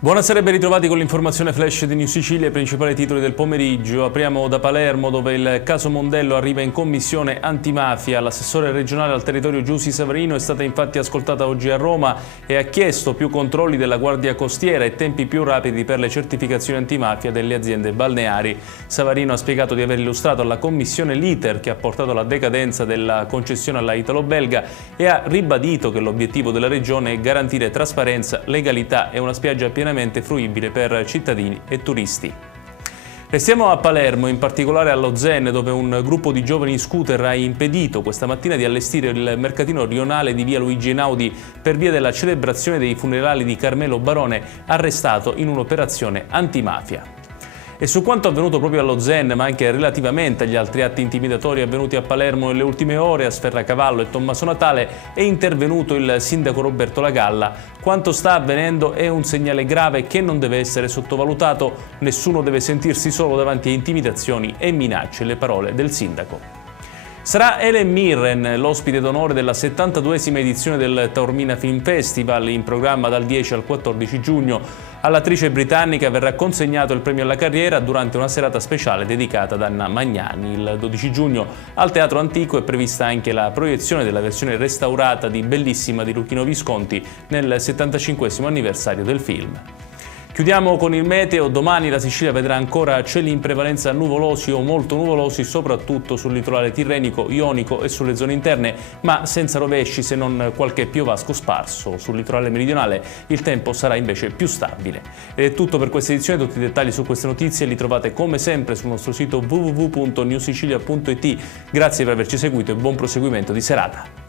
Buonasera e ben ritrovati con l'informazione flash di New Sicilia, i principali titoli del pomeriggio. Apriamo da Palermo, dove il caso Mondello arriva in commissione antimafia. L'assessore regionale al territorio Giusy Savarino è stata infatti ascoltata oggi a Roma e ha chiesto più controlli della Guardia Costiera e tempi più rapidi per le certificazioni antimafia delle aziende balneari. Savarino ha spiegato di aver illustrato alla commissione l'iter che ha portato alla decadenza della concessione alla Italo-Belga e ha ribadito che l'obiettivo della regione è garantire trasparenza, legalità e una spiaggia pienamente fruibile per cittadini e turisti. Restiamo a Palermo, in particolare allo Zen, dove un gruppo di giovani scooter ha impedito questa mattina di allestire il mercatino rionale di via Luigi Einaudi per via della celebrazione dei funerali di Carmelo Barone, arrestato in un'operazione antimafia. E su quanto avvenuto proprio allo Zen, ma anche relativamente agli altri atti intimidatori avvenuti a Palermo nelle ultime ore, a Sferracavallo e Tommaso Natale, è intervenuto il sindaco Roberto Lagalla. Quanto sta avvenendo è un segnale grave che non deve essere sottovalutato. Nessuno deve sentirsi solo davanti a intimidazioni e minacce, le parole del sindaco. Sarà Helen Mirren l'ospite d'onore della 72esima edizione del Taormina Film Festival, in programma dal 10 al 14 giugno. All'attrice britannica verrà consegnato il premio alla carriera durante una serata speciale dedicata ad Anna Magnani. Il 12 giugno al Teatro Antico è prevista anche la proiezione della versione restaurata di Bellissima di Luchino Visconti nel 75esimo anniversario del film. Chiudiamo con il meteo. Domani la Sicilia vedrà ancora cieli in prevalenza nuvolosi o molto nuvolosi, soprattutto sul litorale tirrenico, ionico e sulle zone interne, ma senza rovesci se non qualche piovasco sparso. Sul litorale meridionale il tempo sarà invece più stabile. Ed è tutto per questa edizione. Tutti i dettagli su queste notizie li trovate come sempre sul nostro sito www.newsicilia.it. Grazie per averci seguito e buon proseguimento di serata.